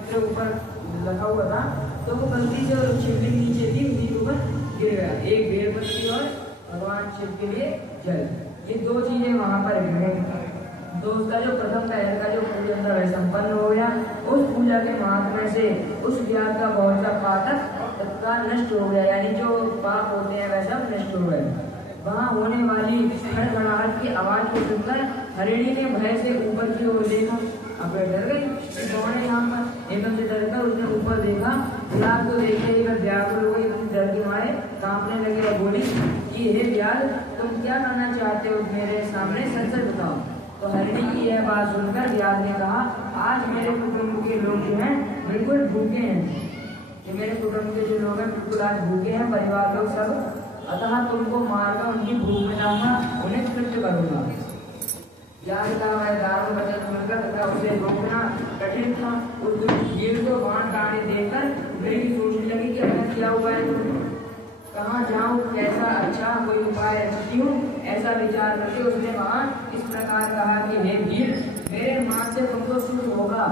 पत्थर ऊपर लगा हुआ था, तो वो गलती से शिवलिंग नीचे थी, उसी के ऊपर गिर गया। एक बेल पत्ती और भगवान शिव के लिए जल, ये दो चीजें वहां पर हैं। तो उसका जो प्रथम पहर का जो पूजन था वह संपन्न हो गया। उस पूजा के महात्म्य से उस व्याध का बहुत सा पातक का नष्ट हो गया, यानी जो पाप होते हैं वह सब नष्ट हो गए। वहां होने वाली खड़खड़ाहट की आवाज को सुनकर हरिणी ने भय से ऊपर की ओर देखा। अब डर गई कि कौन है यहाँ पर, एकदम से डरकर उसने ऊपर देखा। व्याध को देखते ही वह व्याकुल हो गई, डर के मारे कांपने लगे और बोली कि हे व्याध, तुम क्या करना चाहते हो, मेरे सामने सच सच बताओ। तो हरिणी की यह बात सुनकर व्याध ने कहा, आज मेरे कुटुंब के लोग जो हैं बिल्कुल भूखे हैं, कि मेरे कुटुंब के जो लोग हैं बिल्कुल आज भूखे हैं, परिवार लोग सब, अतः तुमको मारकर उनकी भूख मिटाऊंगा, उन्हें तृप्त करूंगा। व्याध का वह दारुण वचन सुनकर तथा उसे रोकना कठिन था। उस भीड़ को बाण डाले देखकर मेरी सोचने लगी कि अब क्या हुआ है, कहाँ जाऊं, कैसा अच्छा कोई उपाय क्यों, ऐसा विचार करके उसने वहां इस प्रकार कहा कि हे भीड़, मेरे मां से तुमको सुख होगा,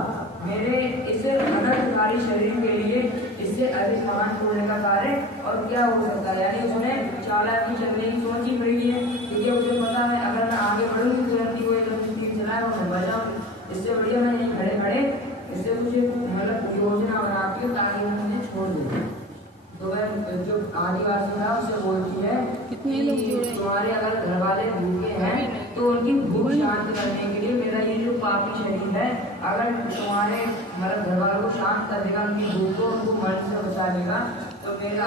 मेरे इस अनर्थकारी शरीर के लिए इससे अधिक महान होने का कार्य और क्या हो सकता है। यानी उसने चालाकी चलने की सोच ही पड़ी है, क्योंकि उसे पता है अगर मैं आगे बढ़ूंगी तुरंत ही वो एकदम तीर चलाए और मैं बचाऊं, इससे बढ़िया मैं यहीं खड़े खड़े इससे कुछ मतलब योजना बनाती हूँ ताकि मैं मुझे छोड़ दूँ। तो वह जो आदिवासी था उससे बोलती है कितने लोग तुम्हारे अगर घर वाले भूखे हैं तो उनकी भूख शांत करने के लिए मेरा ये जो पापी शरीर है, अगर तुम्हारे मतलब घर वालों को शांत कर देगा, उनकी भूख को उनको मरण से बचा देगा, तो मेरा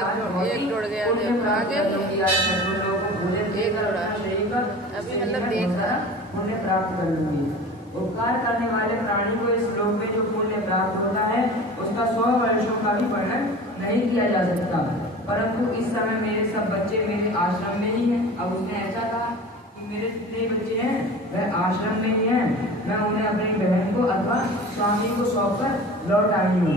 उन्हें प्राप्त कर लूंगी। उपकार करने वाले प्राणी को इस लोक में जो पुण्य प्राप्त होता है उसका 100 वर्षों का भी वर्णन नहीं किया जा सकता, परंतु इस समय मेरे सब बच्चे मेरे आश्रम में ही हैं। अब उसने ऐसा कहा कि मेरे जितने बच्चे हैं वह आश्रम में ही हैं, मैं उन्हें अपनी बहन को अथवा स्वामी को सौंपकर लौट आई हूँ।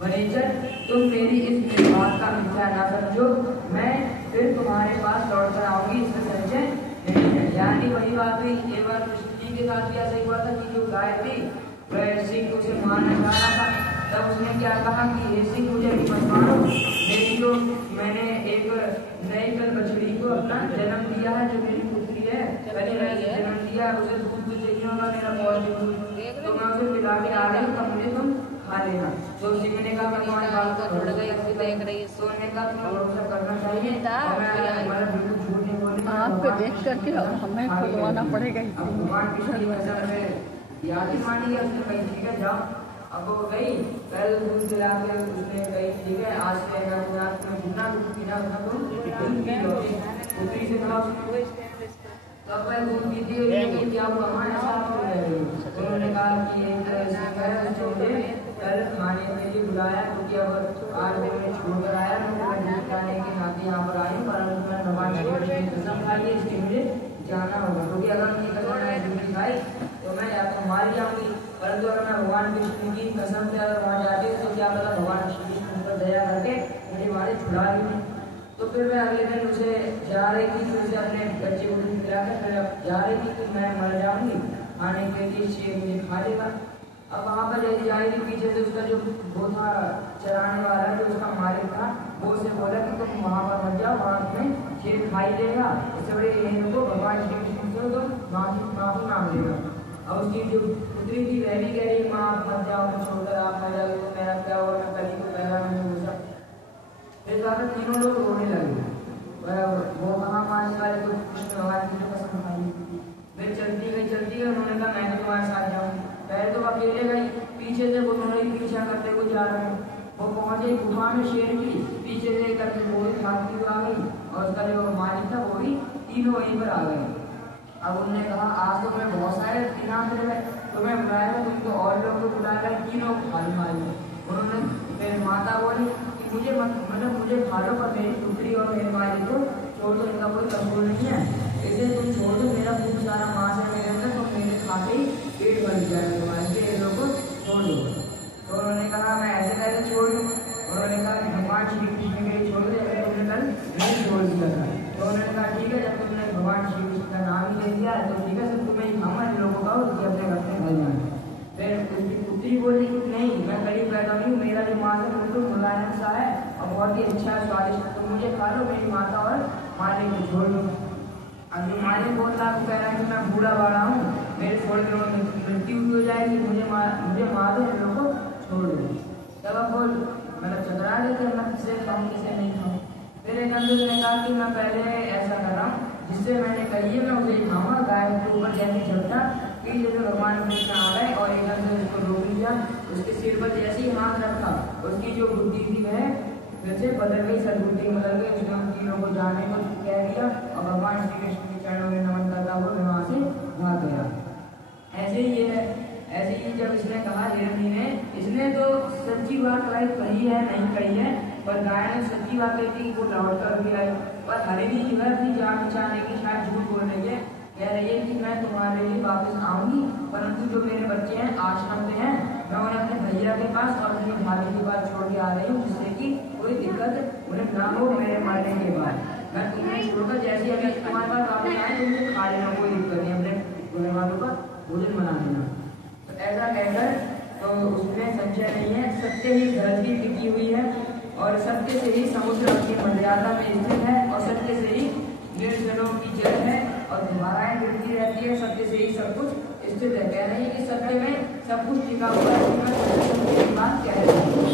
वनीचर, तुम मेरी इस बात का मिथ्या ना समझो, मैं फिर तुम्हारे पास लौट कर आऊंगी, इसमें संशय नहीं है। यानी वही बात हुई, एक बार कृष्ण के साथ भी ऐसा ही हुआ था कि जो गाय थी वह सिंह को उसे मारना चाह रहा था, तब उसने क्या कहा कि हे सिंह, मुझे भी मत मारो, मेरी जो मैंने एक नई कल बछड़ी को अपना जन्म दिया है, जो मेरी पुत्री है, मैंने जन्म दिया, उसे दूध भी चाहिए होगा, मेरा पौष्टिक दूध, तो मैं उसे पिला के आ रही हूँ, तब मुझे तुम खा लेना। तो सिंह ने कहा मैं तुम्हारी बात को छोड़ गई, तो उन्होंने कहा तुम्हें भरोसा करना चाहिए, हमारा बिल्कुल झूठ नहीं बोलना, आँख पे देख करके हमें खुलवाना पड़ेगा। भगवान की याद ही मानी है, उसने कही ठीक है जाओ। अब वो गई, पहले दूध पिला के उसने कही ठीक है आज से जितना दूध पीना उतना तुम पी लो, पुत्री से कहा तब वह दूध पीती है, क्या हुआ हमारे साथ हो रहे। उन्होंने कहा कि कल खाने के लिए बुलाया, क्योंकि अब आज वो मैं छोड़कर आया, मैं खाने के नाते यहाँ पर आई हूँ, परंतु मैं भगवान की कसम खाई है, इसलिए मुझे जाना होगा, क्योंकि अगर उनकी कसम दूसरी खाई तो मैं या तो मार जाऊंगी, परंतु अगर मैं भगवान कृष्ण की कसम से अगर वहाँ जाती तो क्या पता भगवान श्री कृष्ण पर दया करके मुझे मारे छुड़ा भी नहीं। तो फिर मैं अगले दिन उसे जा रही थी, फिर उसे अपने बच्चे को खिलाकर फिर जा रही थी कि मैं मर जाऊंगी, खाने के लिए शेर मुझे खा लेगा। अब वहाँ पर जैसे जा रही थी, पीछे से उसका जो वो था चराने वाला जो उसका मालिक था, वो उसे बोला कि तुम वहाँ पर मत जाओ, वहाँ में शेर खाई देगा, इससे बड़े यहीं को भगवान श्री कृष्ण से तो माफी मांग लेगा। अब उसकी जो पुत्री थी वह भी कह रही माँ आप मत जाओ, मैं छोड़कर आप मर जाओगे, तो मेरा क्या होगा, मैं कल ही को पैदा नहीं हो सकता। फिर बात तीनों लोग रोने लगे, वो कहाँ मानने वाले, तो कृष्ण भगवान की जो कसम खाई। फिर चलती गई, उन्होंने कहा मैं तो तुम्हारे साथ जाऊँगी। पहले तो अकेले गई, पीछे से वो दोनों ही पीछा करते हुए जा रहे हैं। वो पहुंचे गुफा में शेर की, पीछे से करके वो भी भागती हुई आ गई, और उसका जो मालिक था वो भी तीनों वहीं पर आ गए। अब उन्होंने कहा आज तो मैं बहुत सारे इनाम दे रहे, तो मैं बुलाया तुम तो और लोगों को बुलाकर तीनों को खाली मारी। उन्होंने फिर माता बोली कि मुझे मतलब मुझे खा लो, पर मेरी पुत्री और मेरे माली को छोड़ दो, इनका कोई कसूर नहीं है, इसे तुम छोड़ दो, मेरा खूब सारा मांस है मेरे अंदर, तो मेरे खाते ही पेट भर जाएगा तुम्हारे, इन लोगों को छोड़ दो। तो उन्होंने कहा मैं ऐसे कैसे छोड़ दूँ। उन्होंने कहा कि भगवान श्री कृष्ण के लिए छोड़ दे, अगर तुमने कल नहीं छोड़ दिया था। तो उन्होंने कहा ठीक है, जब तुमने भगवान श्री कृष्ण का नाम ही ले दिया है तो ठीक है, सब तुम्हें ही खाऊंगा, इन लोगों का अपने घर में घर जाए। फिर उसकी पुत्री बोली कुछ नहीं, मैं गरीब पैदा नहीं हूँ, मेरा जो मांस है बिल्कुल मुलायम सा है और बहुत ही अच्छा स्वादिष्ट, तो मुझे खा लो मेरी माता और मालिक को छोड़ दो। अब जो मालिक बोल रहा है कह रहा है कि मैं बूढ़ा बाड़ा हूँ, मेरे छोड़ के मृत्यु हो जाएगी, मुझे मार दो, इन लोगों को छोड़ दो। तब अब बोल मतलब चकरा लेते मैं किसे खाऊँ किसे नहीं खाऊँ। फिर एक अंदर ने कहा कि मैं पहले ऐसा कर रहा हूँ जिससे मैंने कही है मैं उसे ही खाऊंगा। गाय के ऊपर जैसे चलता कि जैसे भगवान कृष्ण आ गए और एक अंदर उसको रोक लिया, उसके सिर पर जैसे ही हाथ रखा उसकी जो बुद्धि थी वह वैसे बदल गई, सदबुद्धि बदल गई, उसने उन तीनों को जानने को कह दिया और भगवान श्री कृष्ण के चरणों में नमन करता हुआ वहां से भाग गया। ऐसे ही है, ऐसे ही जब इसने कहा हिरणी ने, इसने तो सच्ची बात कही है नहीं कही है, पर गाय ने सच्ची बात कही थी वो लौट कर भी आई, पर हरिणी जो है अपनी जान बचाने की शायद झूठ बोल रही है, कह रही है कि मैं तुम्हारे लिए वापस आऊंगी, परंतु जो मेरे बच्चे हैं आश्रम में हैं, मैं उन्हें अपने भैया के पास और अपनी भाभी के पास छोड़ के आ रही हूँ, जिससे कि कोई दिक्कत उन्हें ना हो मेरे मरने के बाद। मैं तुम्हें छोड़कर जैसे अभी तुम्हारे पास वापस आए तुमको खा लेना, कोई दिक्कत नहीं, अपने घर वालों का भोजन बना लेना। तो ऐसा कहकर तो उसमें संशय नहीं है, सत्य ही धरती टिकी हुई है और सत्य से ही समुद्र अपनी मर्यादा में स्थित है और सत्य से ही निर्जलों की जल है और धाराएं गिरती रहती है, सत्य से ही सब कुछ स्थित है। कह रही है कि सत्य में सब कुछ टिका हुआ है, मैं बात कह रही हूँ।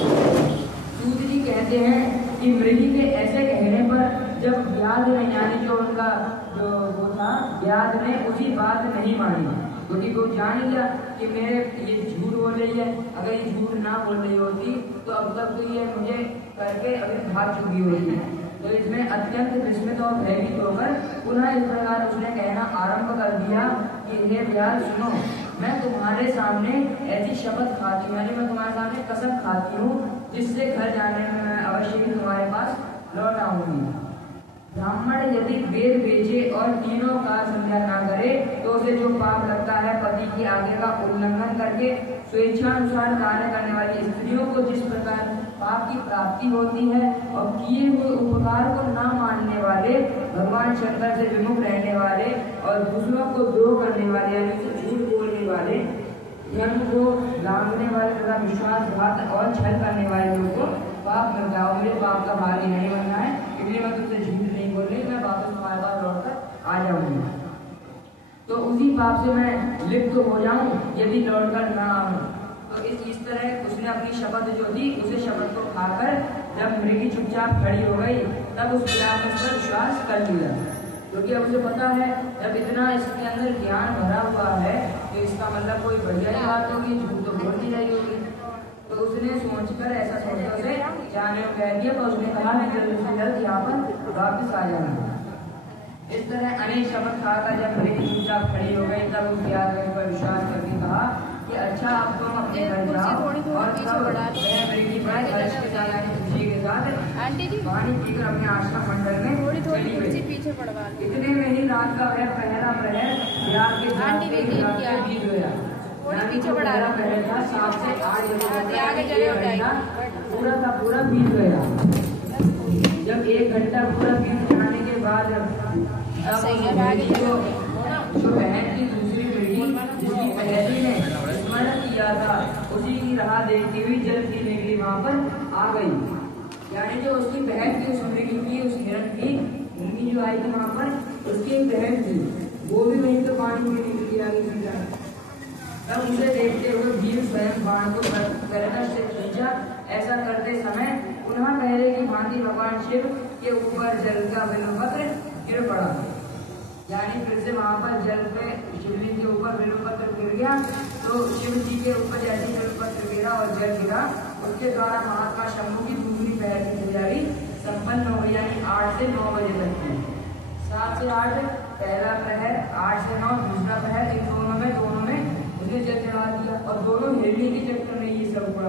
सूत जी कहते हैं कि मृगी के ऐसे कहने पर जब व्याध ने यानी जो उनका जो वो था व्याध ने उसी बात नहीं मानी, क्योंकि वो जान लिया कि मेरे ये झूठ बोल रही है, अगर ये झूठ ना बोल रही होती तो अब तक तो ये मुझे करके अभी भाग चुकी होती। तो इसमें अत्यंत विस्मित और भयभीत होकर पुनः इस प्रकार उसने कहना आरंभ कर दिया कि हे व्याध सुनो, मैं तुम्हारे सामने ऐसी शपथ खाती हूँ, यानी मैं तुम्हारे सामने कसम खाती हूँ जिससे घर जाने में मैं अवश्य ही तुम्हारे पास लौट आऊंगी। ब्राह्मण यदि वेद बेचे और तीनों का संध्या ना करे तो उसे जो पाप लगता है पति की आज्ञा का उल्लंघन करके स्वेच्छानुसार कार्य करने वाली स्त्रियों को जिस प्रकार पाप की प्राप्ति होती है और किए हुए उपकार को न मानने वाले, भगवान शंकर से विमुख रहने वाले और दूसरों को द्रोह करने वाले यानी झूठ बोलने वाले, धर्म को लांघने वाले तथा विश्वासघात और छल करने वाले लोगों को पाप मिलता है। मुझे पाप का भागी नहीं बनना है, इसलिए मैं तुमसे झूठ नहीं बोल रही, मैं वापस तुम्हारे पास लौट कर आ जाऊंगी, तो उसी पाप से मैं लिप्त हो जाऊं यदि लौट कर ना आऊं। तो इस तरह उसने अपनी शपथ जो थी उसे शपथ को खाकर जब मृगी चुपचाप खड़ी हो गई तब उस विचार में पर विश्वास कर लिया, क्योंकि अब उसे पता है जब इतना इसके अंदर ज्ञान भरा हुआ है तो इसका मतलब कोई बढ़िया बात होगी, झूठ तो बोल नहीं रही होगी। तो उसने सोचकर ऐसा सोचकर उसे जाने को कह दिया, तो उसने कहा कि जल्द से जल्द यहाँ पर वापस आ जाना। इस तरह अनेक शपथ खाकर जब मृगी चुपचाप खड़ी हो गई तब उस ज्ञान पर विश्वास करके कहा कि अच्छा अब तुम अपने घर जाओ और तब मृगी पर खुशी के साथ पानी पीकर अपने आश्रम मंडल में चली गई। इतने में ही रात का वह पहला प्रहर व्याध के साथ बीत गया, पीछे बढ़ा रहा पहले था 7 से 8 बजे पूरा का पूरा बीत गया। जब 1 घंटा पूरा बीत जाने के बाद जो बहन की दूसरी मृगी जिसकी पहली ने स्मरण किया था उसी की राह देखती हुई जल पीने के लिए वहां पर आ गई, यानी जो उसकी बहन की उस मृगी की उस हिरण की मृगी जो आई थी वहां पर उसकी एक बहन थी, वो भी वहीं तो पानी पीने के लिए आ गई। तब उसे देखते हुए भीम स्वयं बाण को गर्दन से खींचा, ऐसा करते समय पुनः पहले की भांति भगवान शिव के ऊपर जल का बिल्वपत्र गिर पड़ा, यानी फिर से वहां पर जल पे शिवलिंग के ऊपर बिल्वपत्र गिर गया। तो शिव जी के ऊपर जैसे बिल्वपत्र गिरा और जल गिरा उसके द्वारा महात्मा शंभु की दूसरी पहर की तैयारी संपन्न हो गई, यानी 8 से 9 बजे तक की। 7 से 8 पहला प्रहर, 8 से 9 दूसरा प्रहर, इन दोनों में उसने जल चढ़ा दिया और दोनों हिरणी के चक्कर में ये सब हुआ।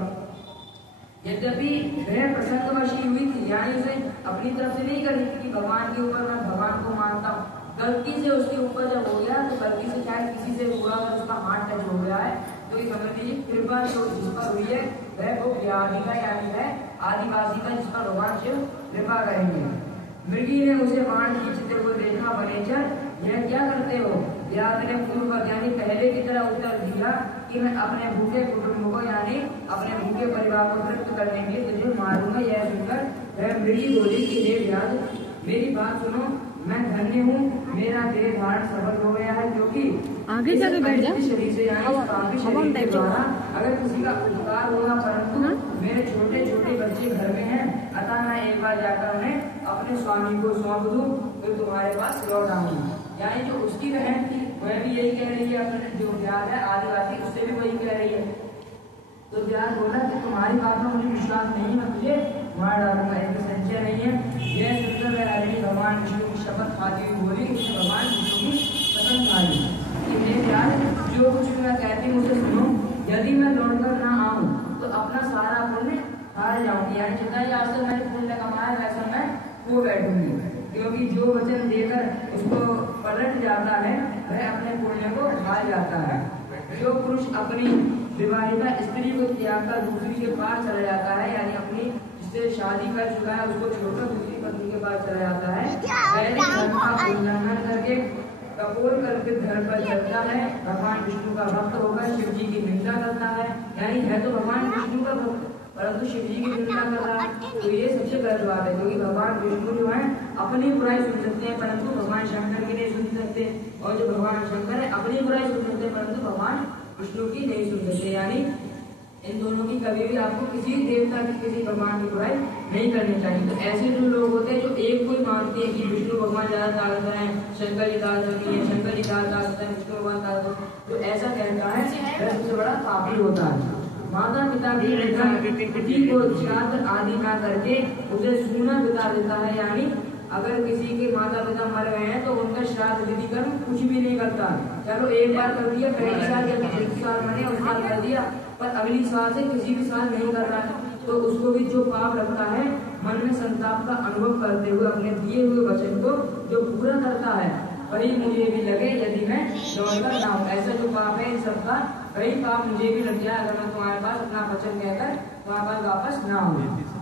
यद्यपि वह प्रसंगवशी हुई थी, यानी उसे अपनी तरफ से नहीं करी कि भगवान के ऊपर मैं भगवान को मानता हूँ, गलती से उसके ऊपर जब हो गया तो गलती से शायद किसी से हुआ अगर उसका हाथ टच हो गया है तो ये समझ लीजिए कृपा जो जिस पर हुई है वह वो व्याधि का यानी है आदिवासी का, जिस पर भगवान शिव कृपा करेंगे। मृगी ने उसे बाण खींचते हुए देखा, बनेचर यह क्या करते हो? व्याध ने पूर्व यानी पहले की तरह उत्तर दिया कि मैं अपने भूखे कुटुंब को यानी हुआ। यह सुनकर वह मृगी बोली कि हे व्याध, मेरी बात सुनो, मैं धन्य हूँ, मेरा देह धारण सफल हो गया है, क्योंकि आगे जाके बैठ जा। शरीर से शरीर के द्वारा अगर किसी का उपकार होगा, परंतु मेरे छोटे छोटे बच्चे घर में हैं, अतः मैं एक बार जाकर उन्हें अपने स्वामी को सौंप दूं, तो तुम्हारे पास लौट आऊंगी। यानी जो उसकी बहन थी वह भी यही कह रही है, अपने जो व्याध है आदिवासी उससे भी वही कह रही है। तो व्याध बोला कि तुम्हारी बात में मुझे विश्वास नहीं, मैं तुझे मार डालूंगा, इनका संचय नहीं है। यह सुनकर वह हरिणी भगवान विष्णु की शपथ खाती हुई बोली, उसने भगवान विष्णु की कसम खाई कि हे व्याध, जो कुछ मैं कहती मुझे सुनो, यदि मैं लौटकर ना आऊं तो अपना सारा पुण्य हार जाऊंगी, यानी जितना ही आज तक मैंने पुण्य कमाया वैसा मैं खो बैठूंगी, क्योंकि जो वचन देकर उसको पलट जाता है वह अपने पुण्य को हार जाता है। जो पुरुष अपनी विवाहिता स्त्री को त्याग कर दूसरी के पास चला जाता है, यानी अपनी जिससे शादी कर चुका है उसको छोड़कर दूसरी पत्नी के पास चला जाता है, पहले धर्म का उल्लंघन करके कपोल कल्पित धर्म पर चलता है, भगवान विष्णु का भक्त होकर शिव जी की निंदा करता है, यानी है तो भगवान विष्णु का भक्त परंतु शिव जी की निंदा कर रहा है, तो ये सबसे गलत बात है, क्योंकि भगवान विष्णु जो है अपनी बुराई सुन सकते हैं परंतु भगवान शंकर की नहीं सुन सकते, और जो भगवान शंकर है अपनी बुराई सुन सकते हैं परंतु भगवान विष्णु की नहीं सुन सकते। यानी इन दोनों की कभी भी आपको किसी देवता की किसी भगवान की बुराई नहीं करनी चाहिए। तो ऐसे जो लोग होते हैं जो एक को ही मानते हैं कि विष्णु भगवान ज्यादा ताकतवर है, शंकर जी ताकतवर नहीं है, शंकर जी ज्यादा ताकतवर है, विष्णु भगवान ताकतवर, तो ऐसा कहता है वह सबसे बड़ा पापी होता है। माता पिता की किसी को श्राद्ध आदि ना करके उसे सूना बिता देता है, यानी अगर किसी के माता पिता मर गए हैं तो उनका श्राद्ध विधि कर्म कुछ भी नहीं करता, चलो एक बार कर दिया, पहली साल या दूसरी साल मरे उस साल कर दिया, पर अगली साल से किसी भी साल नहीं कर रहा है, तो उसको भी जो पाप लगता है मन में संताप का अनुभव करते हुए अपने दिए हुए वचन को जो पूरा करता है वही मुझे भी लगे यदि मैं लौटकर ना हूं। ऐसा जो पाप है इन सबका वही पाप मुझे भी लग जाए अगर मैं तुम्हारे पास अपना वचन कहकर तुम्हारे पास वापस ना हूँ।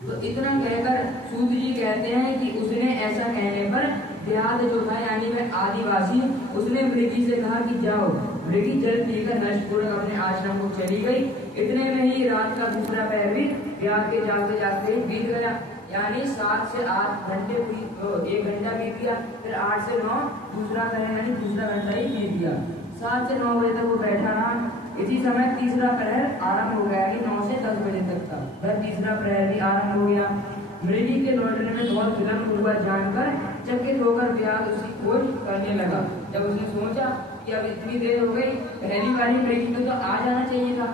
तो इतना कहकर सूत जी कहते हैं कि उसने ऐसा कहने पर व्याध जो था यानी वह आदिवासी उसने मृगी से कहा कि जाओ। मृगी जल पीकर नष्टपूर्वक अपने आश्रम को चली गई। इतने में ही रात का दूसरा पहर भी व्याध के जागते जागते बीत गया, यानी 7 से 8 घंटे 1 घंटा बीत गया, फिर 8 से 9 दूसरा पहर यानी दूसरा घंटा ही बीत गया। 7 से 9 बजे तक वो बैठा रहा। इसी समय तीसरा प्रहर आरंभ हो गया कि 9 से 10 बजे तक था, वह तीसरा प्रहर भी आरंभ हो गया। मृगी के लौटने में बहुत विलंब हुआ जानकर चकित होकर व्याध उसकी खोज करने लगा। जब उसने सोचा कि अब इतनी देर हो गई, पहली वाली मृगी को तो आ जाना चाहिए था,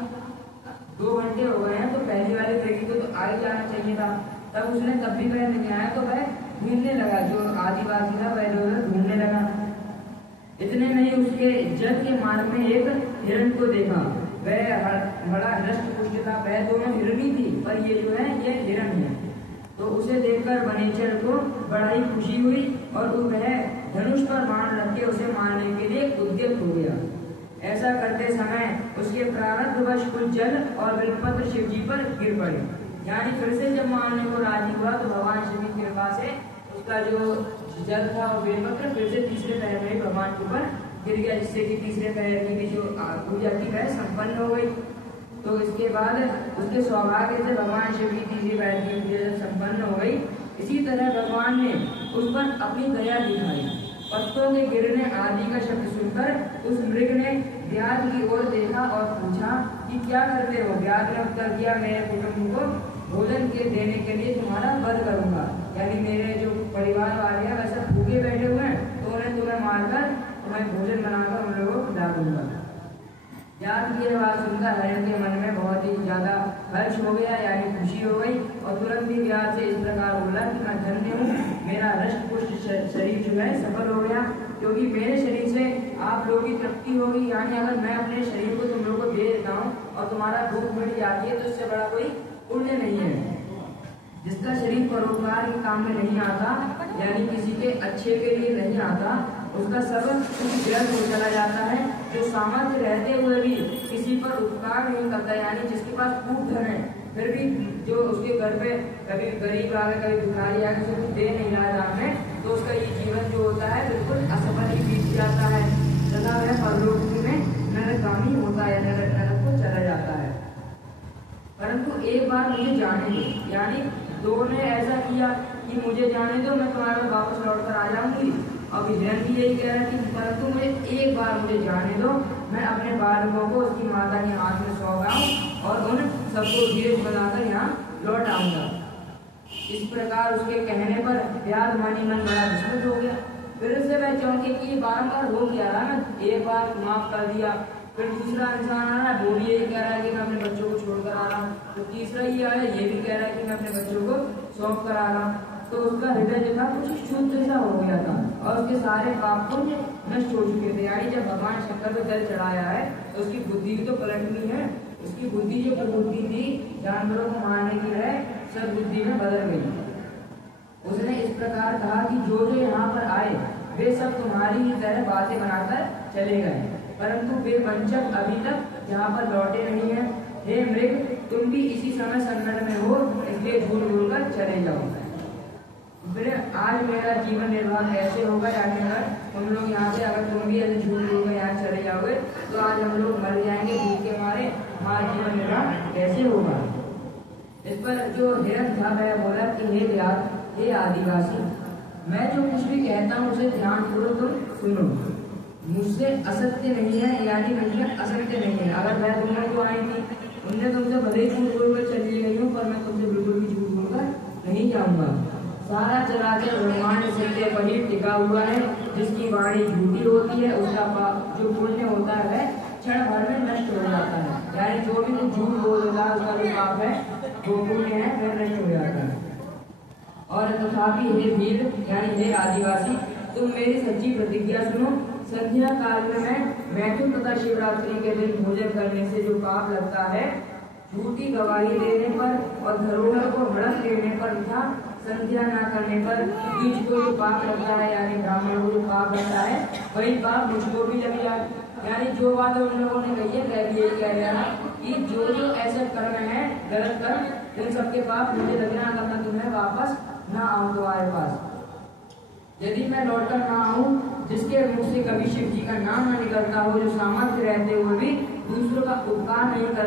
2 घंटे हो गए हैं तो पहली वाली मृगी को तो आ ही जाना चाहिए था, तब उसने तब भी वह नहीं आया तो वह ढूंढने लगा, जो आदिवासी था वह इधर ढूंढने लगा। इतने में ही उसके जल के मार्ग में एक हिरण को देखा, वह बड़ा हृष्ट पुष्ट था, वह दोनों हिरणी थी पर ये जो है ये हिरण है। तो उसे देखकर वनेचर को बड़ा ही खुशी हुई और वह धनुष पर बाण रख के उसे मारने के लिए उद्यत हो गया। ऐसा करते समय उसके प्रारब्धवश कुछ जल और बिल्वपत्र शिव जी पर गिर पड़े, यानी फिर से जब मारने को राजी हुआ तो भगवान शिव की कृपा से उसका जो जल था और बेलपत्र फिर से तीसरे पहर में भगवान के ऊपर गिर गया, जिससे कि तीसरे पहर की भी जो पूजा की वह संपन्न हो गई। तो इसके बाद उसके सौभाग्य से भगवान शिव की तीसरी पहर की पूजा संपन्न हो गई। इसी तरह भगवान ने उस पर अपनी दया दिखाई। पत्तों के गिरने आदि का शब्द सुनकर उस मृग ने व्याध की ओर देखा और पूछा कि क्या करते हो। व्याध ने उत्तर दिया, मेरे कुटुंब को भोजन के देने के लिए तुम्हारा वध करूंगा, यानी मेरे जो परिवार वाले हैं वैसे भूखे बैठे हुए हैं तो उन्हें तुम्हें मारकर तुम्हें भोजन बनाकर उन लोगों को खिला दूंगा। व्याध की बात सुनकर हिरण के मन में बहुत ही ज्यादा हर्ष हो गया, यानी खुशी हो गई, और तुरंत ही व्याध से इस प्रकार बोला कि मैं धन्य हूँ, मेरा हृष्ट पुष्ट शरीर जो है सफल हो गया, क्योंकि मेरे शरीर से आप लोगों की तृप्ति होगी। यानी अगर मैं अपने शरीर को तुम लोगों को दे देता हूँ और तुम्हारा भूख मिट जाती है तो इससे बड़ा कोई पुण्य नहीं है। जिसका शरीर परोपकार के काम में नहीं आता, यानी किसी के अच्छे के लिए नहीं आता, उसका सब कुछ व्यर्थ हो चला जाता है। जो सामर्थ्य रहते हुए भी किसी पर उपकार नहीं करता, यानी जिसके पास खूब धन है फिर भी जो उसके घर पे कभी गरीब आ गए कभी भिखारी आ गए कुछ दे नहीं रहा दान में, तो उसका ये जीवन जो होता है बिल्कुल असफल ही बीत जाता है, तथा वह परलोक में नरकगामी होता है, नरक को चला जाता है। परंतु एक बार मुझे जाने दो। यानी दो ने ऐसा किया कि मुझे जाने दो, मैं तुम्हारे पास वापस लौट कर आ जाऊंगी। अब हिरण भी यही कह रहा कि परंतु मुझे एक बार मुझे जाने दो, मैं अपने बालकों को उसकी माता के हाथ में सौंप आऊं और उन सबको ढेर बनाकर यहाँ लौट आऊंगा। इस प्रकार उसके कहने पर व्याध मानी मन बड़ा विस्मित हो गया। फिर से वह चौंके कि ये बारंबार हो क्या रहा है, मैं एक बार माफ कर दिया, फिर दूसरा इंसान आ रहा है, वो भी यही कह रहा है कि मैं अपने बच्चों को छोड़कर आ रहा हूँ, तो तीसरा ही आ रहा है, ये भी कह रहा है कि मैं अपने बच्चों को सौंप कर आ रहा हूँ। तो उसका हृदय जो था कुछ शुद्ध जैसा हो गया था और उसके सारे पाप को नष्ट हो चुके थे। यानी जब भगवान शंकर को जल चढ़ाया है तो उसकी बुद्धि भी तो पलटनी है। उसकी बुद्धि जो बुद्धि थी जानवरों को मारने की है, सब बुद्धि में बदल गई। उसने इस प्रकार कहा कि जो जो यहाँ पर आए वे सब तुम्हारी ही तरह बातें बनाकर चले गए, परंतु वे वंचक अभी तक यहाँ पर लौटे नहीं है। हे मृग, तुम भी इसी समय संकट में हो, इसलिए झूठ बोलकर चले जाओ। फिर आज मेरा जीवन निर्वाह कैसे होगा? यानी अगर हम लोग यहाँ से अगर तुम भी ऐसे झूठ बोलकर यहाँ चले जाओगे तो आज हम लोग मर जाएंगे भूख के मारे, हमारा जीवन निर्वाह कैसे होगा? इस पर जो हिरण था वह बोला कि हे व्याध, हे आदिवासी, मैं जो कुछ भी कहता हूँ उसे ध्यानपूर्वक तुम सुनो। मुझसे असत्य नहीं है, यानी मुझमें असत्य नहीं है। अगर मैं तुम लोग को आई थी, उनने तुमसे भले ही झूठ बोलकर चली गई हूँ, पर मैं तुमसे बिल्कुल भी झूठ बोलकर नहीं जाऊंगा। सारा चराचर ब्रह्मांड सत्य पर ही टिका हुआ है। जिसकी वाणी झूठी होती है उसका पाप जो पुण्य होता है क्षण भर में नष्ट हो जाता है। यानी जो भी झूठ बोल देता है उसका जो पाप है वो पुण्य है वह नष्ट हो जाता है। और तथापि हे वीर, यानी हे आदिवासी, तुम मेरी सच्ची प्रतिज्ञा सुनो। संध्या काल में मैं मैथुन तथा शिवरात्रि के दिन भोजन करने से जो पाप लगता है, झूठी गवाही देने पर और धरोहर को भड़क देने पर तथा संध्या न करने पर बीच को जो पाप लगता है, यानी ब्राह्मण को जो पाप लगता है, वही पाप मुझको भी लग जाए। यानी जो बात उन लोगों ने कही है, मैं भी यही कह रहा हूँ कि जो जो ऐसे कर्म है गलत कर्म, उन सबके पाप मुझे लगना अगर मैं तुम्हें वापस न आऊँ तुम्हारे पास। यदि मैं लौटकर ना आऊँ, जिसके मुख से कभी शिव जी का नाम न निकलता हो, जो सामर्थ्य रहते हुए भी दूसरों का उपकार नहीं कर